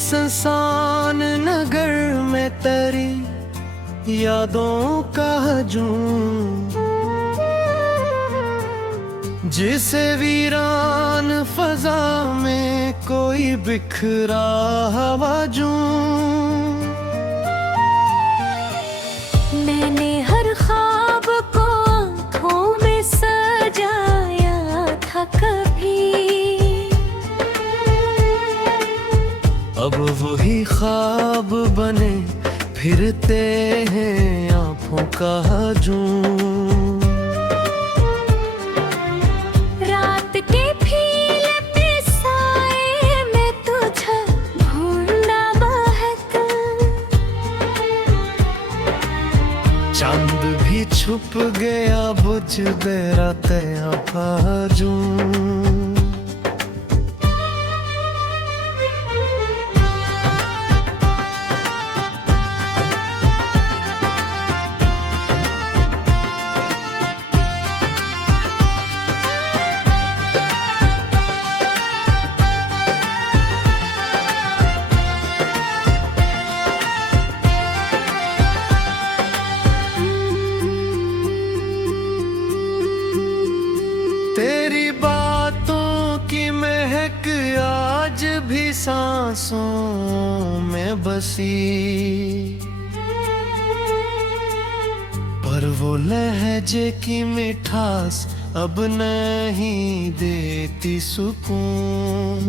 सुनसान नगर में तेरी यादों का हजूम, जिसे वीरान फजा में कोई बिखरा हवाजूं। मैंने हर ख्वाब को आँखों में सजाया था कभी, अब वही ख्वाब बने फिरते हैं आँखों का हजूम। रात के फीले पे साए में तुझे ढूंढा बहक, चांद भी छुप गया बुझ दे रातें हजूम। तेरी बातों की महक आज भी सांसों में बसी, पर वो लहजे की मिठास अब नहीं देती सुकून।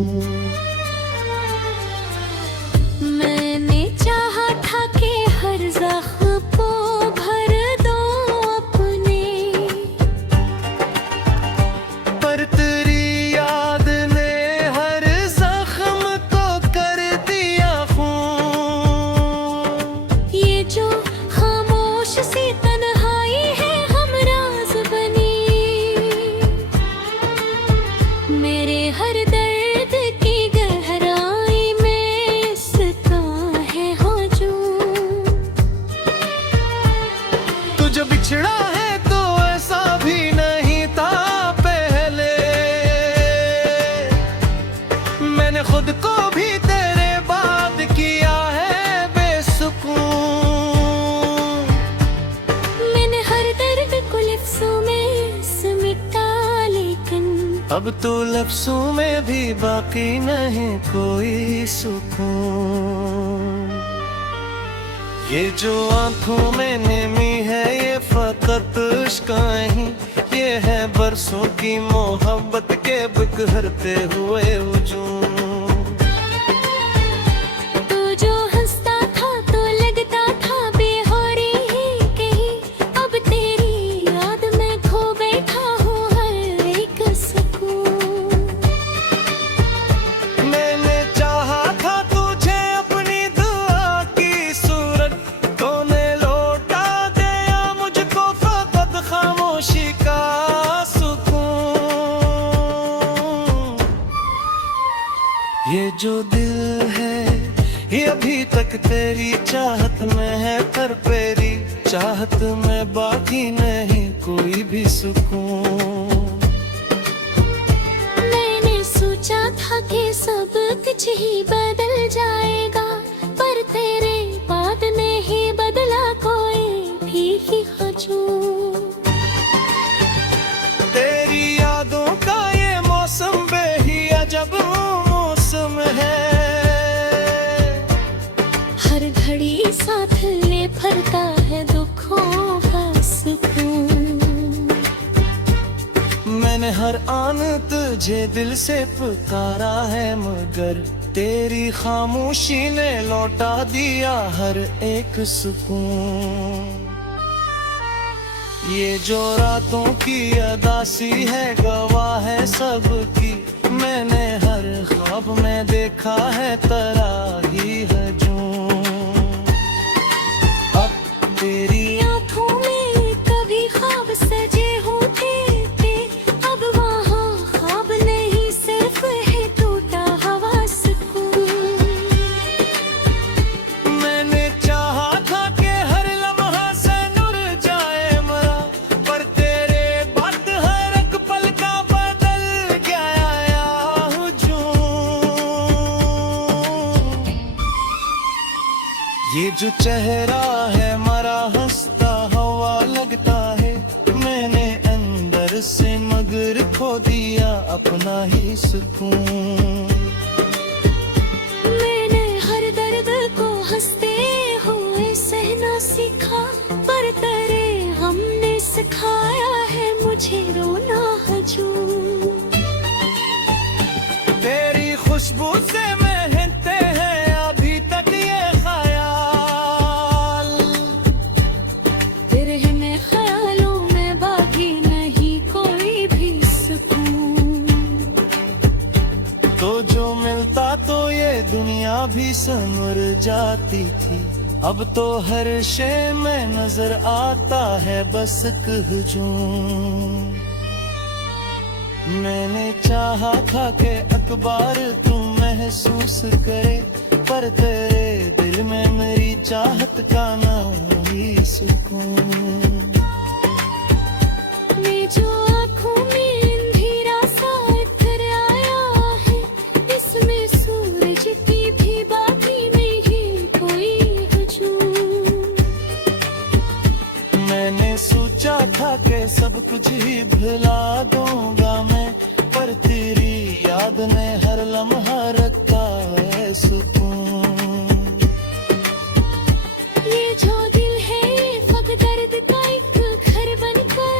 मैंने चाहा था कि हर ज़ख्म को भर दो अपने, पर तेरी याद ने हर जख्म को कर दिया खून। ये जो खामोश सी तन्हाई है हमराज बनी, मेरे हर दर्द की गहराई में इसका है हजूम। तुझे बिछड़ा है तो ऐसा भी नहीं था पहले, मैंने खुद को भी तेरे बाद किया है बेसुकून। मैंने हर दर्द को लफ्ज़ों में समेटा, लेकिन अब तो लफ्ज़ों में भी बाकी नहीं कोई सुकून। ये जो आंखों में नेमी है ये फकत इश्क नहीं, ये है बरसों की मोहब्बत के बिखरते हुए हुजूम। तू जो हंसता था तो लगता था बेहोरी ही कहीं, अब तेरी याद में खो बैठा हूँ हर एक सुकून। मैंने चाहा था तुझे अपनी दुआ की सूरत, तूने लौटा दिया मुझको फकत खामोशी का सुकून। ये जो दिल है ये अभी तक तेरी चाहत में है, पर तेरी चाहत में बाकी नहीं कोई भी सुकून। मैंने सोचा था कि सब कुछ ही बदल जाएगा, पर तेरे बाद नहीं बदला कोई भी हजूम। तेरी यादों का ये मौसम बेही अजब मौसम है, हर घड़ी साथ ले फरता है दुखों का सुकून। मैंने हर आन तुझे दिल से पुकारा है, मगर तेरी खामोशी ने लौटा दिया हर एक सुकून। ये जो रातों की अदासी है गवाह है सबकी, मैंने हर ख्वाब में देखा है तराही हजूम। अब तेरी आँखों में कभी ख्वाब सजे होते थे, अब वहाँ ख्वाब नहीं सिर्फ है टूटा हवा सुकून। मैंने चाहा था कि हर लम्हा से नुर जाए मरा, पर तेरे बाद हर एक पल का बदल गया हुजूम। जो चेहरा है हमारा हंसता हवा लगता है, मैंने अंदर से मगर खो दिया अपना ही सुकून। मैंने हर दर्द को हंसते हुए सहना सीखा, पर तेरे हमने सिखाया है मुझे रोना हजूम। तेरी खुशबू से महकते हैं अभी तक ये ख्याल, तेरे में ख्यालों में बाकी नहीं कोई भी सुकून। तो जो मिलता तो ये दुनिया भी संवर जाती थी, अब तो हर शय में नजर आता है बस एक हुजूम। मैंने चाहा था कि अखबार तू महसूस करे, पर तेरे दिल में मेरी चाहत का ना ही सुकून। मैं जो आँखों में अंधेरा सा इतर आया है, इसमें सूरज की भी बाकी नहीं कोई हुजूम। मैंने सोचा था कि सब कुछ ही भुला दूंगा मैं, पर तेरी याद ने हर लम्हा रखा है सुकून। ये जो दिल है ये फक दर्द का एक घर बनकर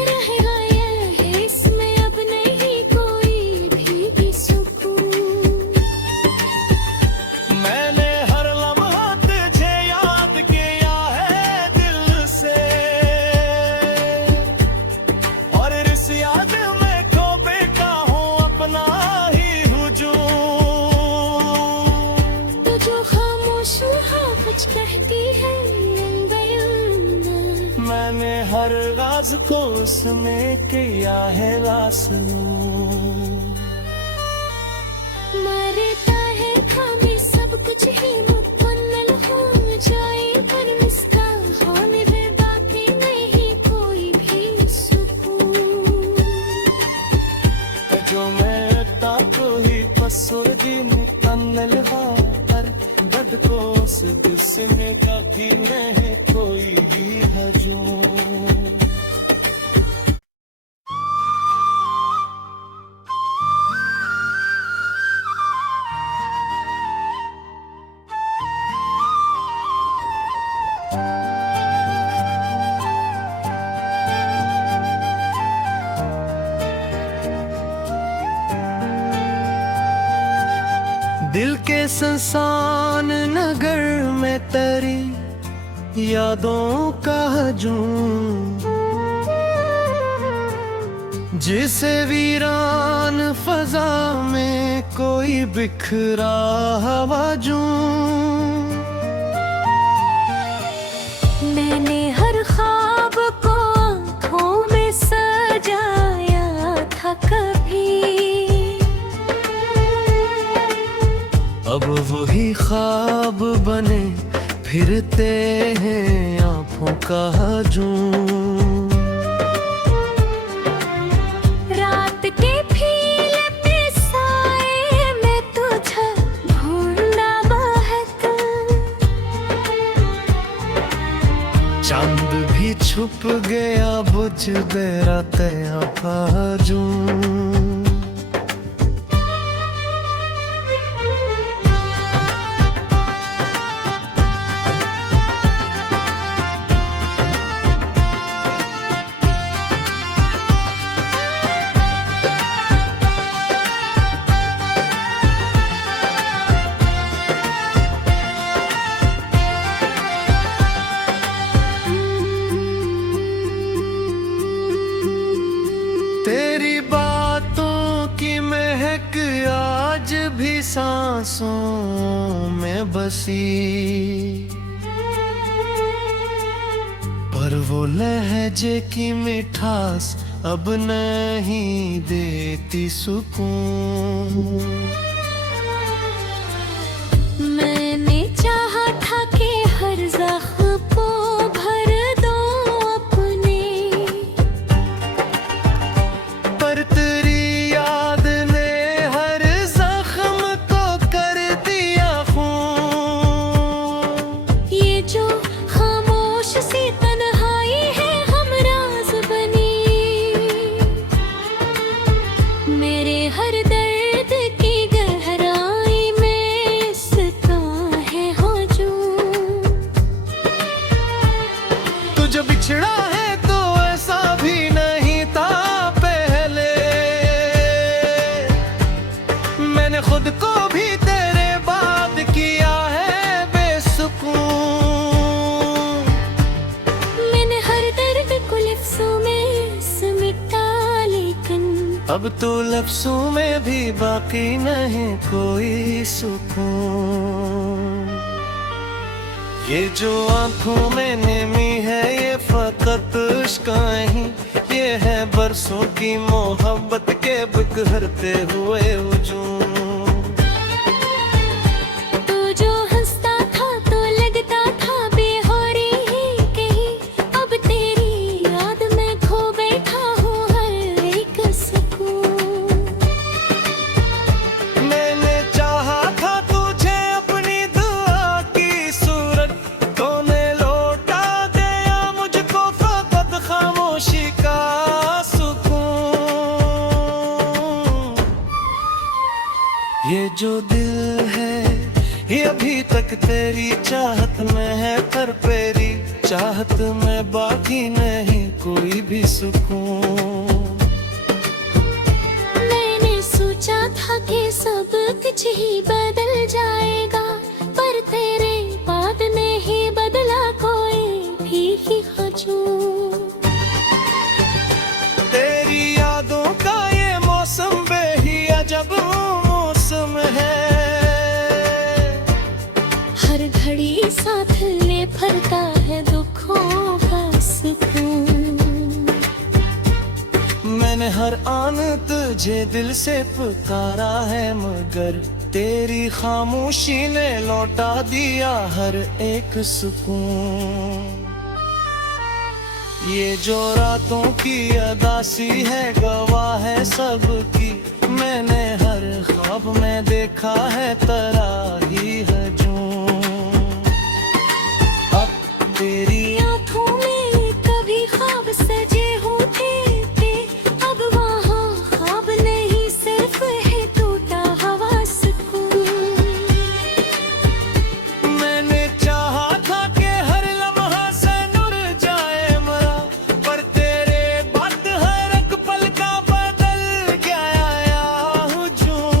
रहेगा, ये है इसमें अब नहीं कोई भी सुकून। मैंने हर लम्हा तुझे याद किया है दिल से, और इस याद में खो बैठा हूँ अपना ही हुजूम। तो जो खामोश हाँ कुछ कहती है अनबयां, मैंने हर राज को उसमें किया है वासलूं। मरता है खामे सब कुछ ही मुकम्मल हो जाए, पर मिसका होने में बाकी नहीं कोई भी सुकून। जो मैं ताको ही पसुर्दी निकन्नल हर गद को उस जिसमें काफी नहीं कोई भी हजूम। दिल के संसान नगर में तेरी यादों का हजूम, जिसे वीरान फजा में कोई बिखरा हवाजूं। मैंने हर ख्वाब को आँखों में सजाया था कभी, अब वही ख्वाब बने फिरते हैं आँखों का हजूम। रात के फीले पे साए में तुझे ढूंढा बहक, चांद भी छुप गया बुझ गया तया हजूम। तेरी बातों की महक आज भी सांसों में बसी, पर वो लहजे की मिठास अब नहीं देती सुकून। मैंने चाहा था कि हर जख्म को भर दो अपने, पर तेरी याद ने हर जख्म को कर दिया खून। अब तो लफ्जों में भी बाकी नहीं कोई सुकून। ये जो आंखों में नेमी है ये फकत इश्क नहीं, ये है बरसों की मोहब्बत के बिखरते हुए हुजूम। तू जो हंसता था तो लगता था बेहोरी ही कहीं, अब तेरी याद में खो बैठा हूँ हर एक सुकून। मैंने चाहा था तुझे अपनी दुआ की सूरत, तूने लौटा दिया मुझको फकत खामोशी का सुकून। ये जो दिल है ये अभी तक तेरी चाहत में है, पर तेरी चाहत में बाकी नहीं कोई भी सुकून। मैंने सोचा था कि सब कुछ ही बदल जाएगा, पर तेरे बाद नहीं बदला कोई भी हजूम। तेरी यादों का ये मौसम बेहिया जब मौसम है, हर घड़ी साथ ले फरता है दुखों का सुकून। मैंने हर आन तुझे दिल से पुकारा है, मगर तेरी खामोशी ने लौटा दिया हर एक सुकून। ये जो रातों की अदासी है गवाह है सबकी, मैंने हर ख्वाब में देखा है तराही हजूम। अब तेरी आँखों में कभी ख्वाब सजे होते थे, अब वहाँ ख्वाब नहीं सिर्फ है टूटा हवा सुकून। मैंने चाहा था कि हर लम्हा से नुर जाए मरा, पर तेरे बाद हर एक पल का बदल गया हुजूम।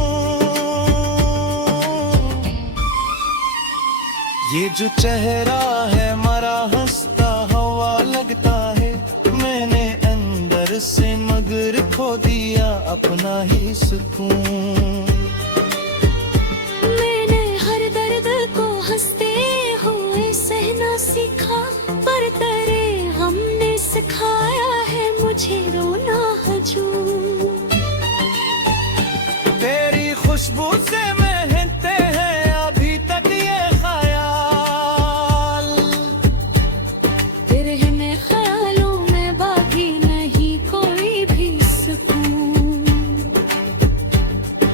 ये जो चेहरा है मरा हंसता हवा लगता है, मैंने अंदर से मगर खो दिया अपना ही सुकून। मैंने हर दर्द को हंसते हुए सहना सीखा, पर तेरे हमने सिखाया है मुझे रोना हजूम। तेरी खुशबू से महकते हैं अभी तक ये ख्याल, तेरे में ख्यालों में बाकी नहीं कोई भी सुकून।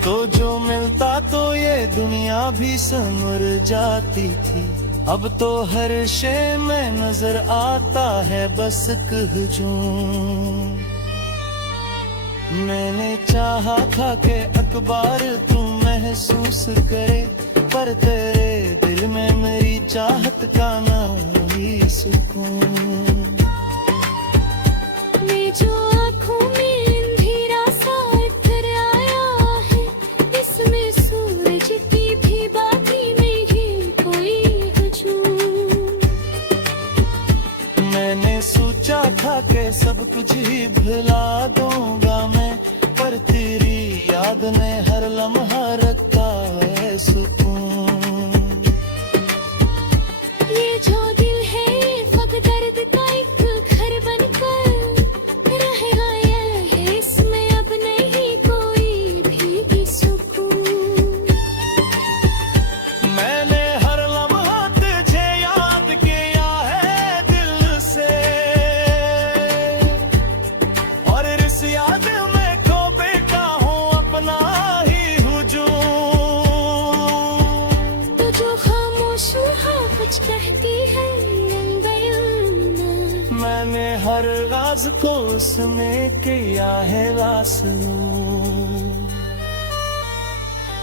तो जो मिलता तो ये दुनिया भी संवर जाती थी, अब तो हर शय में नजर आता है बस एक हुजूम। मैंने चाहा था कि अखबार तू महसूस करे, पर तेरे दिल में मेरी चाहत का नाम ही सुकून। मैं जो आँखों में अंधेरा सा इतर आया है, इसमें सूरज की भी बाकी नहीं कोई हजूम। मैंने सोचा था कि सब कुछ ही भुला दूंगा मैं, पर तेरी याद ने हर लम्हा रखा है सुकून। ये जो दिल है ये फक दर्द का एक घर बनकर रहेगा, ये है इसमें अब नहीं कोई भी सुकून। मैंने हर लम्हा तुझे याद किया है दिल से, और इस याद में खो बैठा हूँ अपना ही हुजूम। तो जो खामोश हाँ कुछ कहती है अनबयाना, मैंने हर राज को उसमें किया है वासना।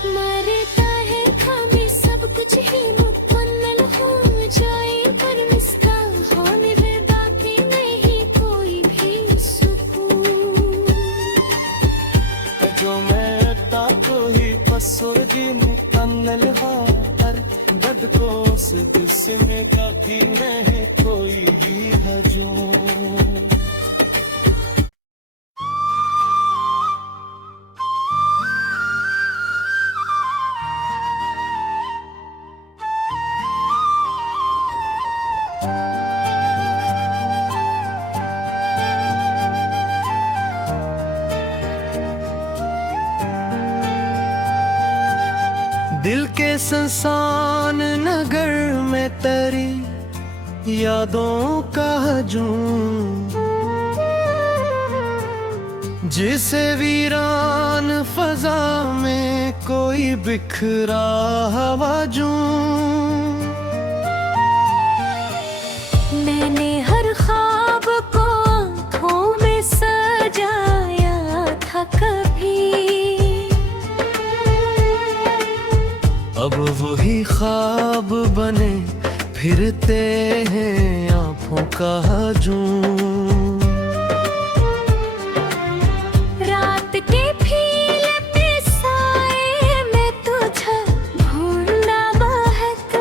मरता है खामे सब कुछ ही मुकम्मल हो जाए, पर इसका होने में बाकी नहीं कोई भी सुकून। जो मैं ताको ही पसुर्दी निकन्नल हार, दर्द को उस जिसमें बाकी नहीं कोई भी हजूम। संसान नगर में तेरी यादों का हजूम, जिसे वीरान फजा में कोई बिखरा हवाजूं। मैंने हर ख्वाब को आँखों में सजाया था कभी, अब वही ख्वाब बने फिरते हैं आँखों का हजूम। रात के फील पे साए में तुझे ढूंढना बहक,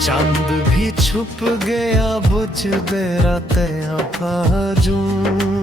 चांद भी छुप गया बुझ गया तेरा हजूम।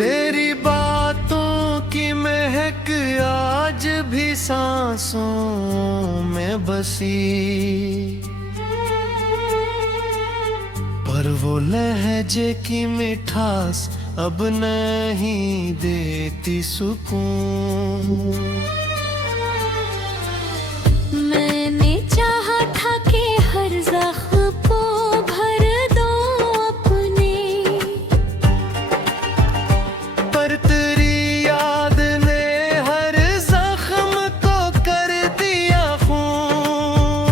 तेरी बातों की महक आज भी सांसों में बसी, पर वो लहजे की मिठास अब नहीं देती सुकून। मैंने चाहा था कि हर ज़ख्म को भर दो अपने, पर तेरी याद ने हर जख्म को कर दिया खून।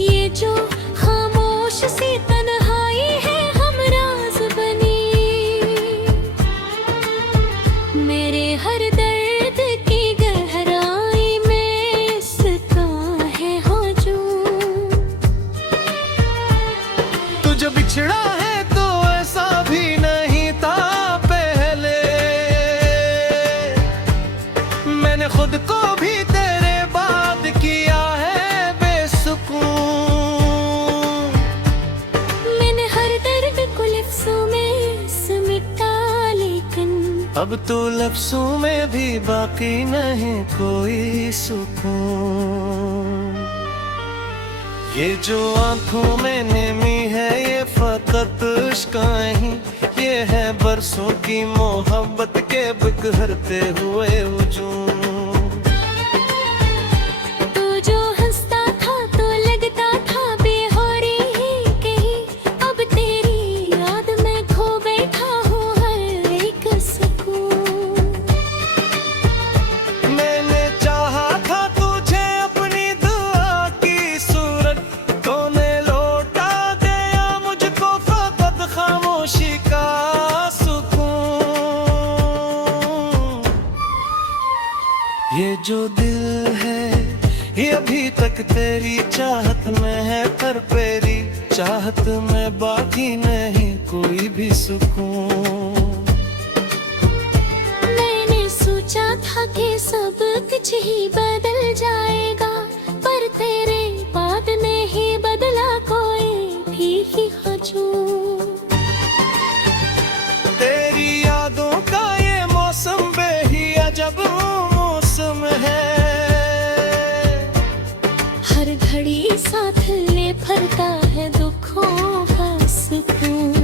ये जो खामोश सी तन्हाई है हमराज बनी, मेरे हर दर्द की गहराई में इसका है हजूम। तुझे बिछड़ा है तो ऐसा भी नहीं था पहले, मैंने खुद को भी तेरे बाद किया है बेसुकून। मैंने हर दर्द को लफ्ज़ों में समेटा, लेकिन अब तो लफ्ज़ों में भी बाकी नहीं कोई सुकून। ये जो आंखों में नमी है ये फकत इश्क नहीं, ये है बरसों की मोहब्बत के बिखरते हुए हुजूम। तू जो हंसता था तो लगता था बेहोरी ही कहीं, अब तेरी याद में खो बैठा हूँ हर एक सुकून। मैंने चाहा था तुझे अपनी दुआ की सूरत, तूने लौटा दिया मुझको फकत खामोशी का सुकून। ये जो दिल है ये अभी तक तेरी चाहत में है, पर तेरी चाहत में बाकी नहीं कोई भी सुकून। मैंने सोचा था कि सब कुछ ही बदल जाएगा, पर तेरे बाद नहीं बदला कोई भी हजूम। तेरी यादों का ये मौसम बेहिया जब मौसम है, हर घड़ी साथ ले फरता है दुखों का सुकून।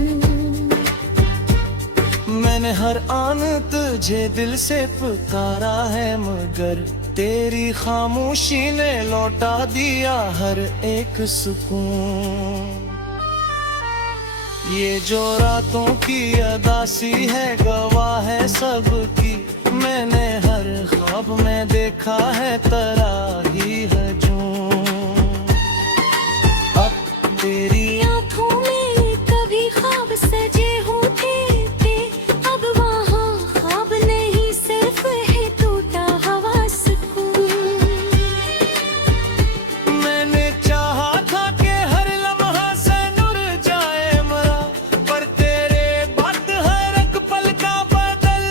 मैंने हर आन तुझे दिल से पुकारा है, मगर तेरी खामोशी ने लौटा दिया हर एक सुकून। ये जो रातों की अदासी है गवाह है सबकी, मैंने हर ख्वाब में देखा है तेरा ही हजूम। अब तेरी आँखों में कभी ख्वाब सजे होते थे, अब वहाँ ख्वाब नहीं सिर्फ है टूटा हवा सुकून। मैंने चाहा था कि हर लम्हा से नुर जाए मरा, पर तेरे बाद हर एक पल का बदल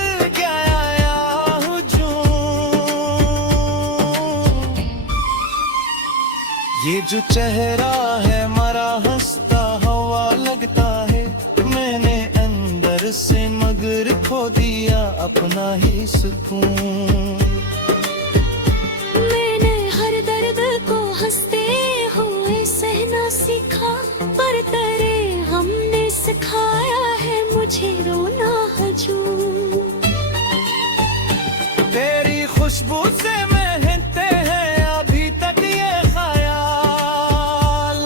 जो चेहरा है मरा हंसता हवा लगता है, मैंने अंदर से मगर खो दिया अपना ही सुकून। मैंने हर दर्द को हंसते हुए सहना सीखा, पर तेरे हमने सिखाया है मुझे रोना हजूम। तेरी खुशबू से महकते हैं अभी तक ये ख्याल,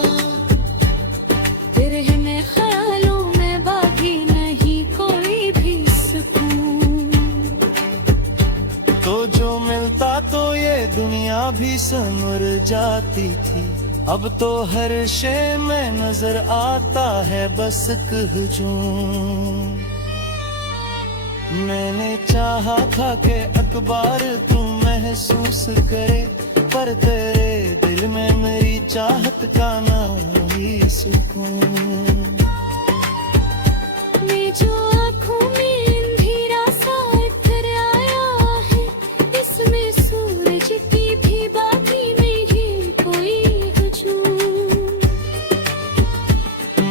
तेरे में ख्यालों में बाकी नहीं कोई भी सुकून। तो जो मिलता तो ये दुनिया भी संवर जाती थी, अब तो हर शय में नजर आता है बस एक हुजूम। मैंने चाहा था कि अखबार तू महसूस करे, पर तेरे दिल में मेरी चाहत का ना ही सुकून। मैं जो आँखों में अंधेरा सा इतर आया है, इसमें सूरज की भी बाकी नहीं कोई हजूम।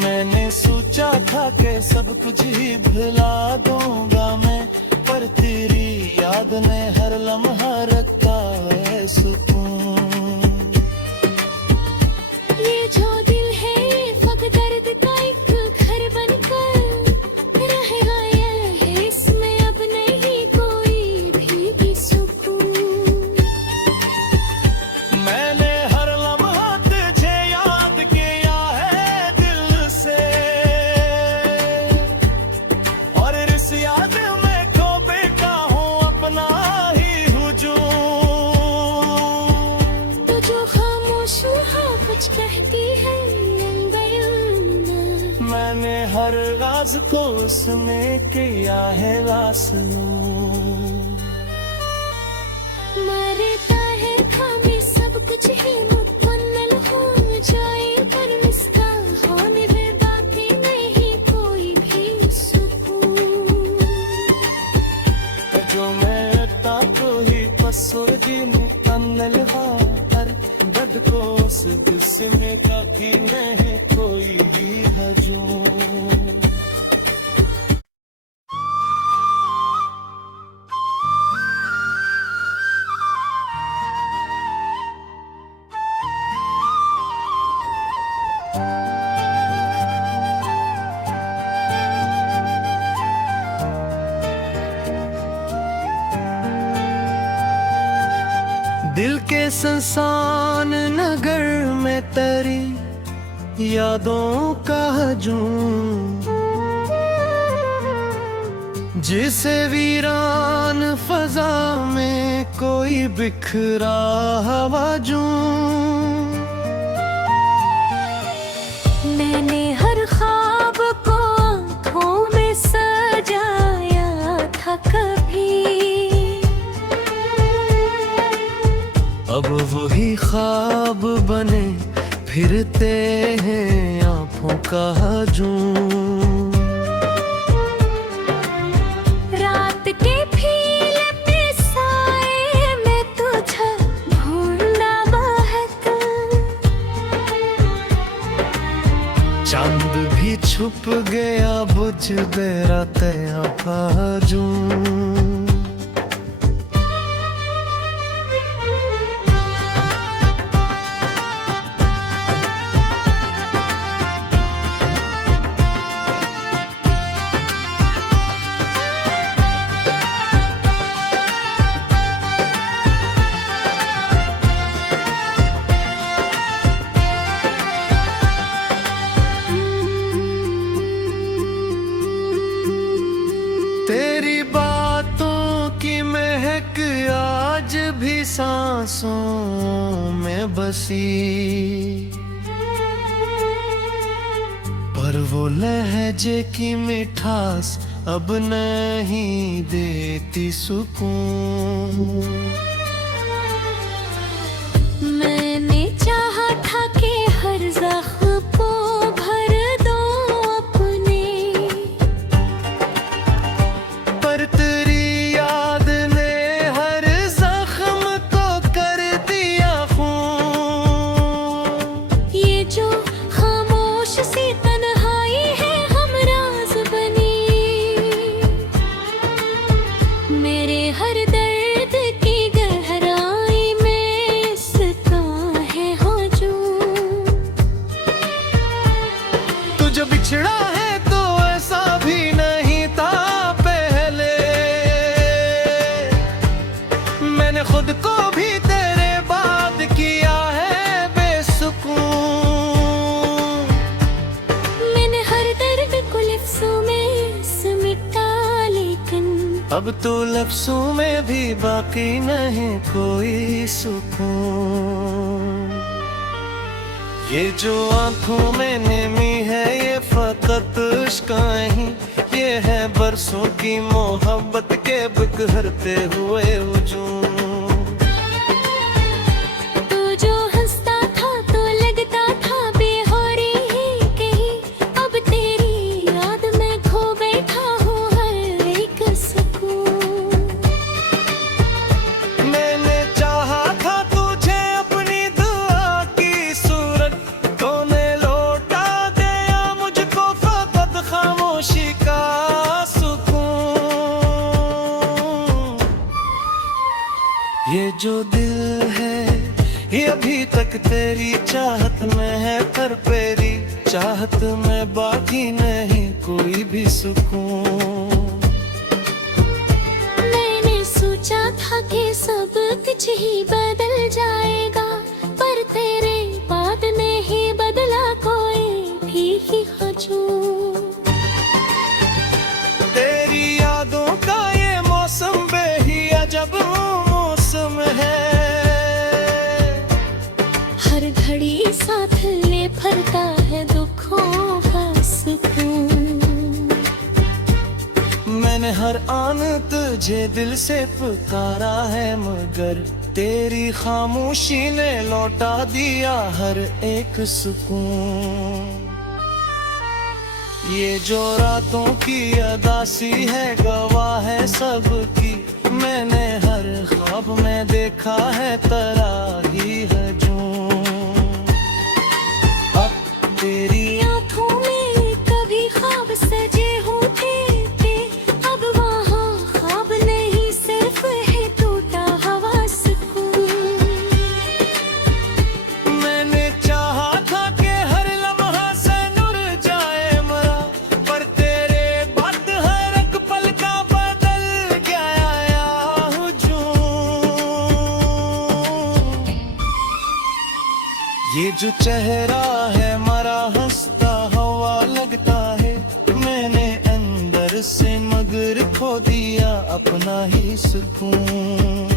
मैंने सोचा था कि सब कुछ ही भुला दूंगा मैं, पर तेरी याद ने हर लम्हा रखा है सुकून। ये जो दिल है ये फक दर्द का एक घर बनकर रहेगा, ये इसमें अब नहीं कोई भी सुकून। मैंने हर लम्हा तुझे याद किया है दिल से, और इस याद में खो बैठा हूँ अपना ही हुजूम। तो जो खामोश हुआ कुछ कहती है अनबयां, मैंने हर राज को उसमें किया है वासनू। मरता है खामे सब कुछ ही मुकम्मल हो जाए, पर मिसका होने में बाकी नहीं कोई भी सुकून। जो मैं तो ही पसुर्गी निकन्नल हर दर्द को उस जिसमें काफी नहीं कोई भी हजूम। दिल के संसान नगर में तेरी यादों का हजूम, जिसे वीरान फजा में कोई बिखरा हवाजूम। मैंने हर ख्वाब को आँखों में सजाया था कभी, अब वही ख्वाब बने फिरते हैं आँखों का हजूम। रात के फीले पे साए में तुझे ढूंढना महक, चांद भी छुप गया बुझ गया तेरा हजूम। तेरी बातों की महक आज भी सांसों में बसी, पर वो लहजे की मिठास अब नहीं देती सुकून। मैंने चाहा था कि हर जख्म को भर दो अपने, पर तेरी याद ने हर जख्म को कर दिया खून। अब तो लफ्जों में भी बाकी नहीं कोई सुकून। ये जो आंखों में नमी है ये फकत इश्क ही, ये है बरसों की मोहब्बत के बिखरते हुए हुजूम। तू जो हंसता था तो लगता था बेहोरी ही कहीं, अब तेरी याद में खो बैठा हूँ हर एक सुकून। मैंने चाहा था तुझे अपनी दुआ की सूरत, तूने लौटा दिया मुझको फकत खामोशी का सुकून। ये जो दिल है ये अभी तक तेरी चाहत में है, पर तेरी चाहत में बाकी नहीं कोई भी सुकून। मैंने सोचा था कि सब कुछ ही बदल जाएगा, पर तेरे बाद नहीं बदला कोई भी हजूम। तेरी यादों का ये मौसम बेही अजब मौसम है, हर घड़ी साथ ले फरता है दुखों का सुकून। मैंने हर आन तुझे दिल से पुकारा है, मगर तेरी खामोशी ने लौटा दिया हर एक सुकून। ये जो रातों की अदासी है गवाह है सबकी, मैंने हर ख्वाब में देखा है तराही हजूम। अब तेरी आँखों में कभी ख्वाब सजे होते थे, अब वहाँ ख्वाब नहीं सिर्फ है टूटा हवा सुकून। मैंने चाहा था कि हर लम्हा से नुर जाए मरा, पर तेरे बाद हर एक पल का बदल गया हुजूम। ये जो चेहरा है मरा हंसता हवा लगता है, मैंने अंदर से मगर खो दिया अपना ही सुकून।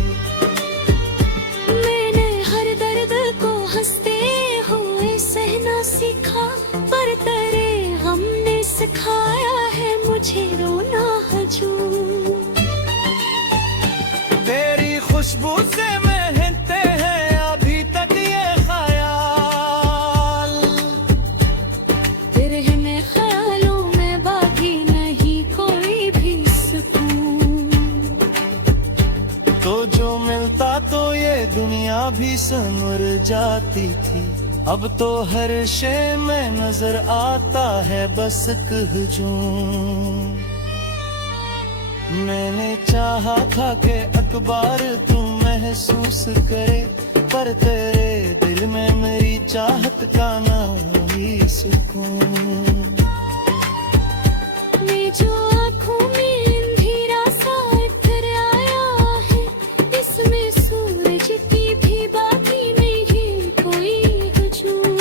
मैंने हर दर्द को हंसते हुए सहना सीखा, पर तेरे हमने सिखाया है मुझे रोना हजूम। तेरी खुशबू से महकते हैं अभी तक ये ख्याल, तेरे में ख्यालों में बाकी नहीं कोई भी सुकून। तो जो मिलता तो ये दुनिया भी संवर जाती थी, अब तो हर शे में नजर आता है बस एक हजूम। मैंने चाहा था कि अखबार तू महसूस करे, पर तेरे दिल में मेरी चाहत का ना ही सुकून। मैं जो आँखों में अंधेरा सा इतर आया है, इसमें सूरज की भी बाकी नहीं कोई हजूम।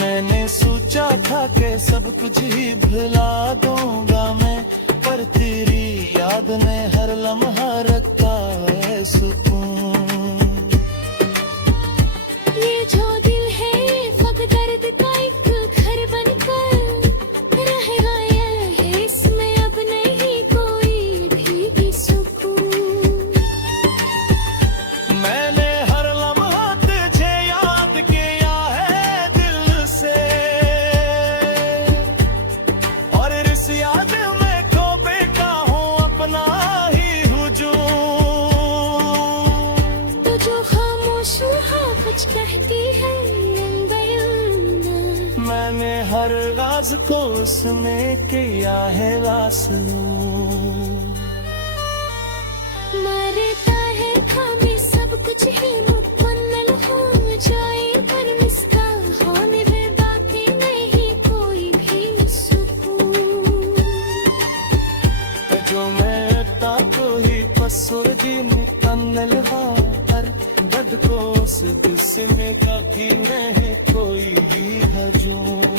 मैंने सोचा था कि सब कुछ ही भुला दूंगा मैं, पर तेरी याद ने हर लम्हा रखा है सुकून। ये जो दिल है ये फक दर्द का एक घर बनकर रह गया है, इसमें अब नहीं कोई भी सुकून। मैंने हर लम्हा तुझे याद किया है दिल से, और इस याद में खो बैठा हूँ अपना ही हुजूम। तो जो खामोश हाँ कुछ कहती है अनबयाना, मैंने हर राज को उसमें किया है वासलू। मरता है खामे सब कुछ ही मुकम्मल हो जाए, पर इसका होने में बाकी नहीं कोई भी सुकून। जो मैं तो ही पसुर्दी निकन्नल हर दद को उस जिसमें काफी नहीं कोई भी हजूम।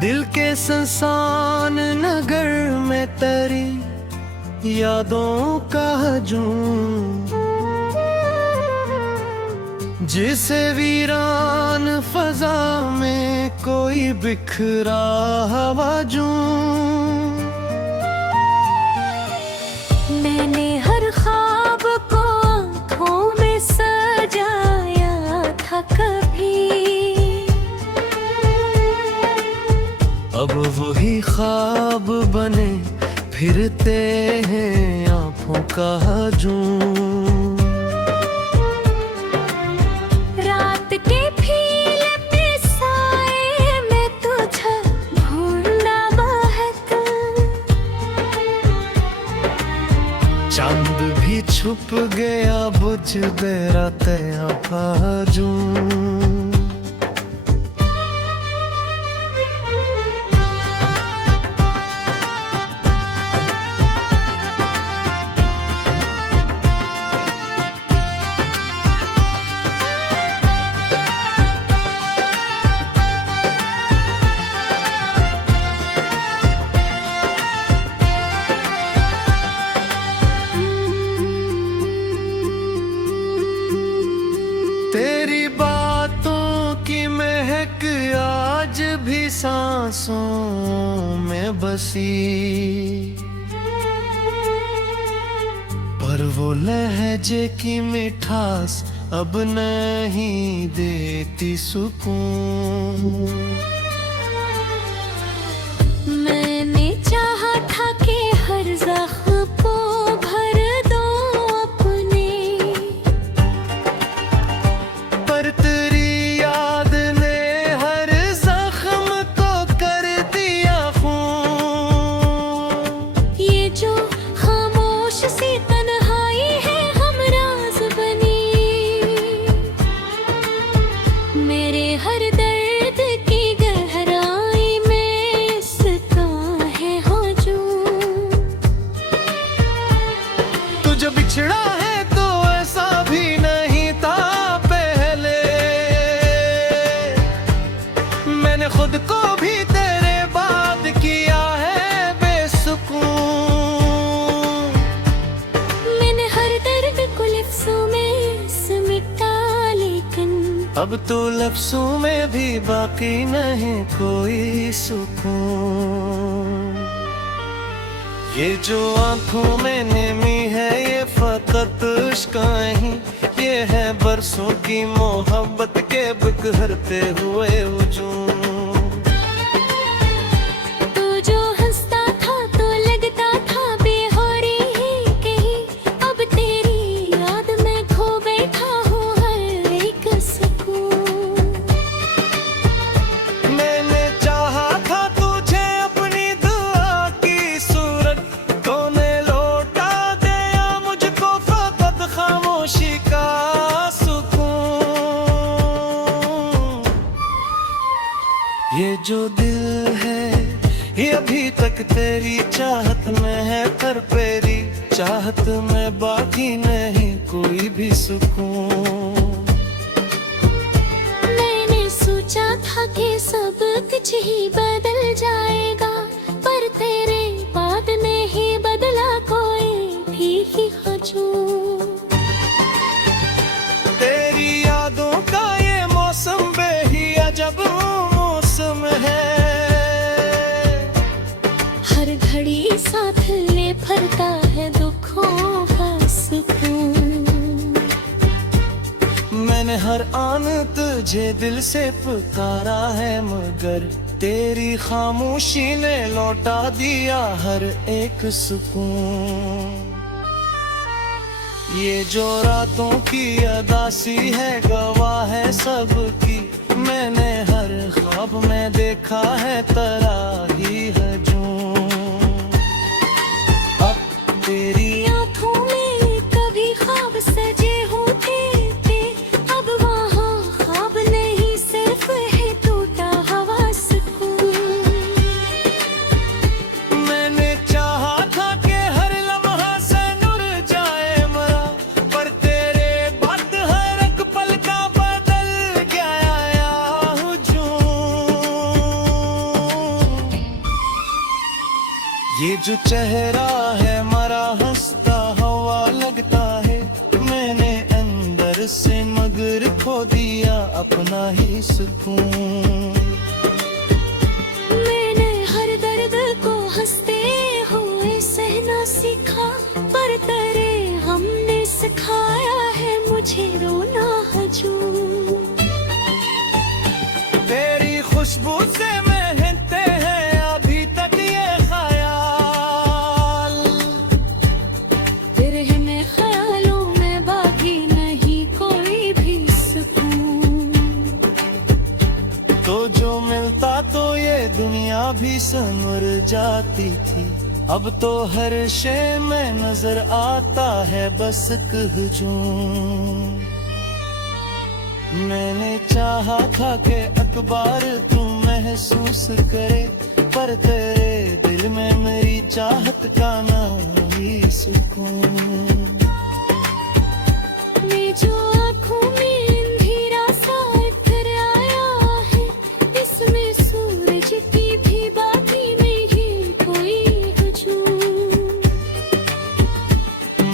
दिल के संसान नगर में तेरी यादों का हजूम, जिसे वीरान फजा में कोई बिखरा हवाजूं। मैंने हर ख्वाब को आँखों में सजाया था कभी, अब वही ख्वाब बने फिरते हैं आँखों का हजूम। रात के फील पे साए में तुझे ढूंढा बहक, चांद भी छुप गया बुझ दे रातें हजूम। तेरी बातों की महक आज भी सांसों में बसी, पर वो लहजे की मिठास अब नहीं देती सुकून। मैंने चाहा था कि हर जख्म को भर दो अपने, पर तेरी याद ने हर जख्म को कर दिया खून। ये जो खामोश सी तन्हाई है हमराज बनी, मेरे हर दर्द की गहराई में इसका है हजूम। तुझे बिछड़ा है तो ऐसा भी नहीं था पहले, मैंने खुद को भी तेरे बाद किया है बेसुकून। मैंने हर दर्द को लफ्ज़ों में समेटा, लेकिन अब तो लफ्जों में भी बाकी नहीं कोई सुकून। ये जो आंखों में नेमी है ये फकत इश्क नहीं, ये है बरसों की मोहब्बत के बिखरते हुए हुजूम। तू जो हंसता था तो लगता था बेहोरी ही कहीं, अब तेरी याद में खो गई था हूँ हर एक सुकून। मैंने चाहा था तुझे अपनी दुआ की सूरत, तूने लौटा दिया मुझको फकत खामोशी का सुकून। ये जो दिल है ये अभी तक तेरी चाहत में है, पर तेरी चाहत में बाकी नहीं कोई भी सुकून। मैंने सोचा था कि सब कुछ ही बदल जाएगा, पर तेरे बाद नहीं बदला कोई भी हजूम। तेरी यादों का ये मौसम बेही अजब मौसम है, हर घड़ी साथ ले फरता है दुखों का सुकून। मैंने हर आन तुझे दिल से पुकारा है, मगर तेरी खामोशी ने लौटा दिया हर एक सुकून। ये जो रातों की अदासी है गवाह है सबकी, मैंने हर ख्वाब में देखा है तराही हजूम। अब तेरी आँखों में कभी ख्वाब सजे होते थे, अब वहाँ ख्वाब नहीं सिर्फ है टूटा हवा सुकून। मैंने चाहा था कि हर लम्हा से नुर जाए मरा, पर तेरे बाद हर एक पल का बदल गया हुजूम। ये जो चेहरा है मरा हंसता हवा लगता है, मैंने अंदर से मगर खो दिया अपना ही सुकून। मैंने हर दर्द को हंसते हुए सहना सीखा, पर तेरे हमने सिखाया है मुझे रोना हजूम। तेरी खुशबू से महकते हैं अभी तक ये ख्याल, तेरे में ख्यालों में बाकी नहीं कोई भी सुकून। तो जो मिलता तो ये दुनिया भी संवर जाती थी, अब तो हर शय में नजर आता है बस एक हुजूम। मैंने चाहा था कि अखबार तू महसूस करे, पर तेरे दिल में मेरी चाहत का नाम ही सुकून। मैं जो आँखों में अंधेरा सा इतर आया है, इसमें सूरज की भी बाकी नहीं कोई हुजूम।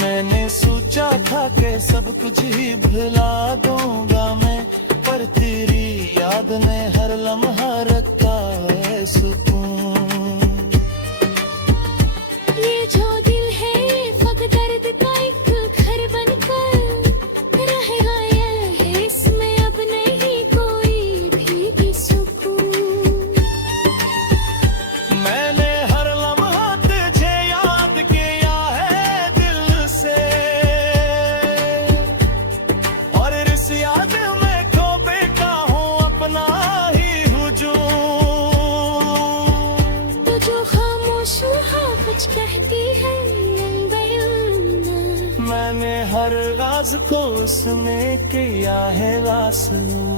मैंने सोचा था कि सब कुछ ही भुला दूंगा मैं, पर तेरी याद ने हर लम्हा रखा है सुकून। ये जो दिल है ये फक दर्द का एक घर बनकर रहेगा, ये है इसमें अब नहीं कोई भी सुकून। मैंने हर लम्हा तुझे याद किया है दिल से, और इस याद में खो बैठा हूँ अपना ही हुजूम। तो जो खामोश हाँ कुछ कहती है अनबयान, मैंने हर राज को उसमें किया है वासनूं।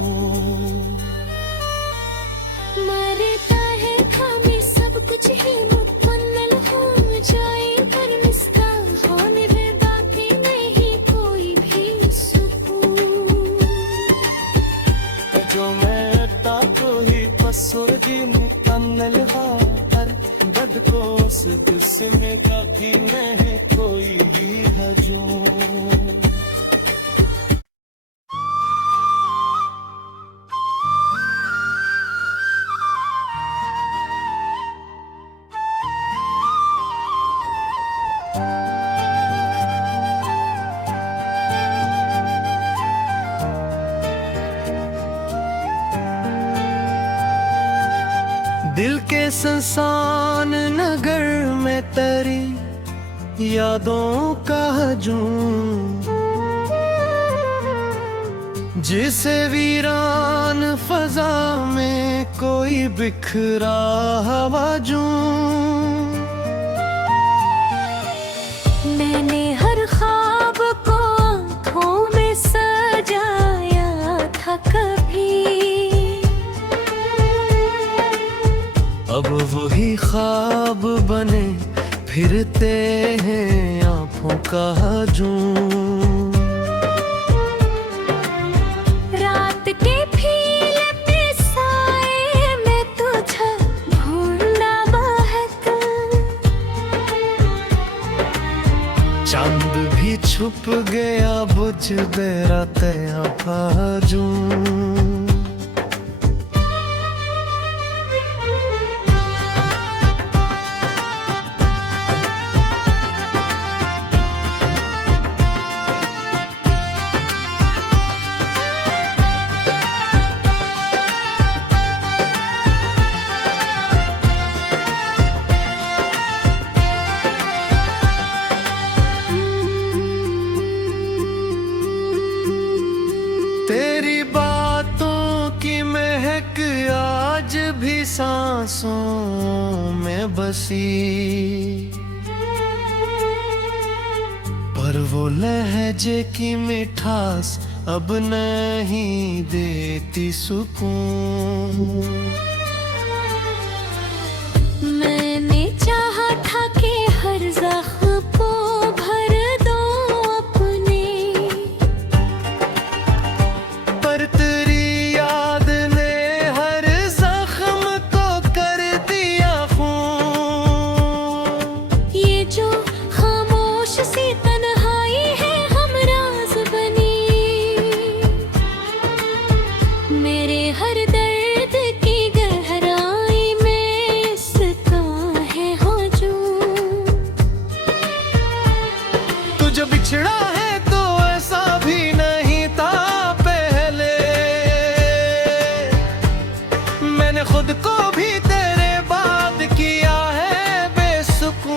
मरता है खामी सब कुछ ही मुकम्मल हो जाए, पर मिसका होने में बाकी नहीं कोई भी सुकून। जो मिटता तो ही पसुर्गी मुकम्मल हर बद को उस जिस्म का भी नहीं कोई भी हजूम। दिल के संसान नगर में तेरी यादों का हजूम, जिसे वीरान फजा में कोई बिखरा हवाजूं। मैंने हर ख्वाब को आँखों में सजाया था कभी, अब वही ख्वाब बने फिरते हैं आँखों का हजूम। रात के फील पे साए में तुझे ढूंढा बहक, चांद भी छुप गया बुझ दे रातें हजूम। तेरी बातों की महक आज भी सांसों में बसी, पर वो लहजे की मिठास अब नहीं देती सुकून। मैंने चाहा था कि हर जख्म को भर दो अपने, पर तेरी याद ने हर जख्म को कर दिया खून। मेरे हर दर्द की गहराई में इसका है हजूम। तुझे बिछड़ा है तो ऐसा भी नहीं था पहले, मैंने खुद को भी तेरे बाद किया है बेसुकून।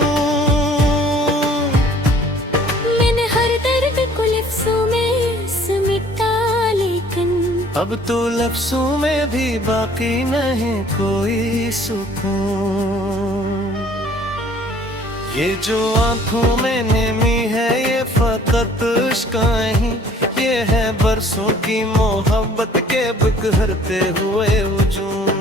मैंने हर दर्द को लफ्जों में समेटा, लेकिन अब तो लफ्जों में भी बाकी नहीं कोई सुकून। ये जो आंखों में नेमी है ये फकत इश्क नहीं, ये है बरसों की मोहब्बत के बिखरते हुए हुजूम।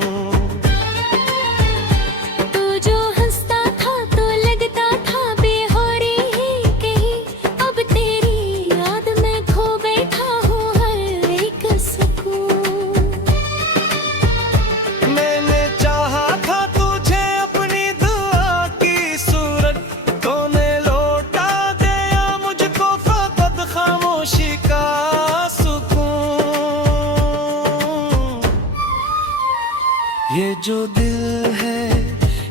तू जो हंसता था तो लगता था बेहोरी ही कहीं, अब तेरी याद में खो बैठा हूँ हर एक सुकून। मैंने चाहा था तुझे अपनी दुआ की सूरत, तूने लौटा दिया मुझको फकत खामोशी का सुकून। ये जो दिल है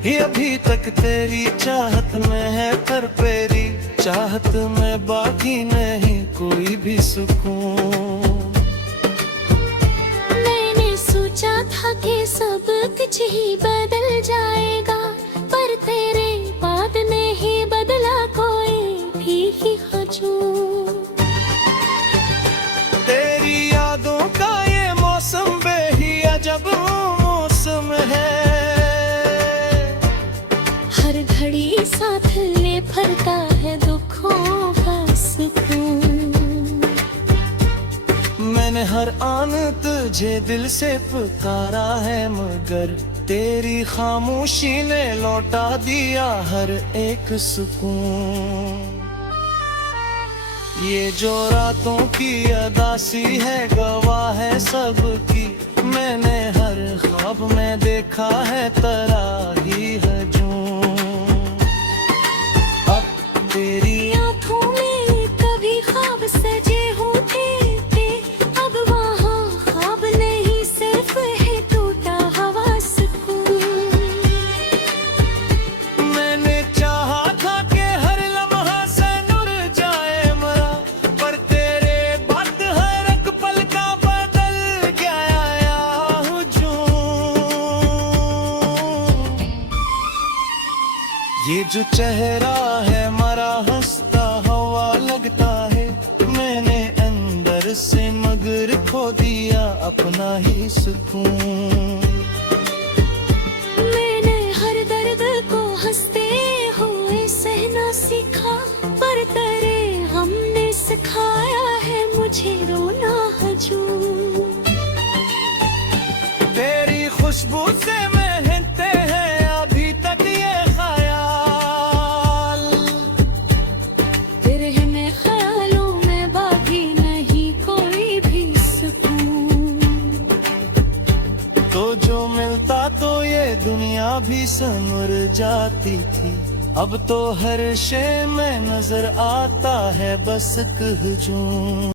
ये अभी तक तेरी चाहत में है, पर तेरी चाहत में बाकी नहीं कोई भी सुकून। मैंने सोचा था कि सब कुछ ही बदल जाएगा, पर तेरे बाद नहीं बदला कोई भी हजूम। तेरी यादों का ये मौसम बेहिया जब मौसम है, हर घड़ी साथ ले फरता है दुखों का सुकून। मैंने हर आन तुझे दिल से पुकारा है, मगर तेरी खामोशी ने लौटा दिया हर एक सुकून। ये जो रातों की अदासी है गवाह है सबकी, मैंने हर ख्वाब में देखा है तराही हजूम। अब तेरी आँखों में कभी ख्वाब सजे होते थे, अब वहाँ ख्वाब नहीं सिर्फ है टूटा हवा सुकून। मैंने चाहा था कि हर लम्हा से नुर जाए मरा, पर तेरे बाद हर एक पल का बदल गया हुजूम। ये जो चेहरा है मरा हंसता हवा लगता है, मैंने अंदर से मगर खो दिया अपना ही सुकून। मैंने हर दर्द को हंसते हुए सहना सीखा, पर तेरे हमने सिखाया है मुझे रोना हजूम। तेरी खुशबू से महकते हैं अभी तक ये ख्याल, तेरे में ख्यालों में बाकी नहीं कोई भी सुकून। तो जो मिलता तो ये दुनिया भी संवर जाती थी, अब तो हर शे में नजर आता है बस एक हजूम।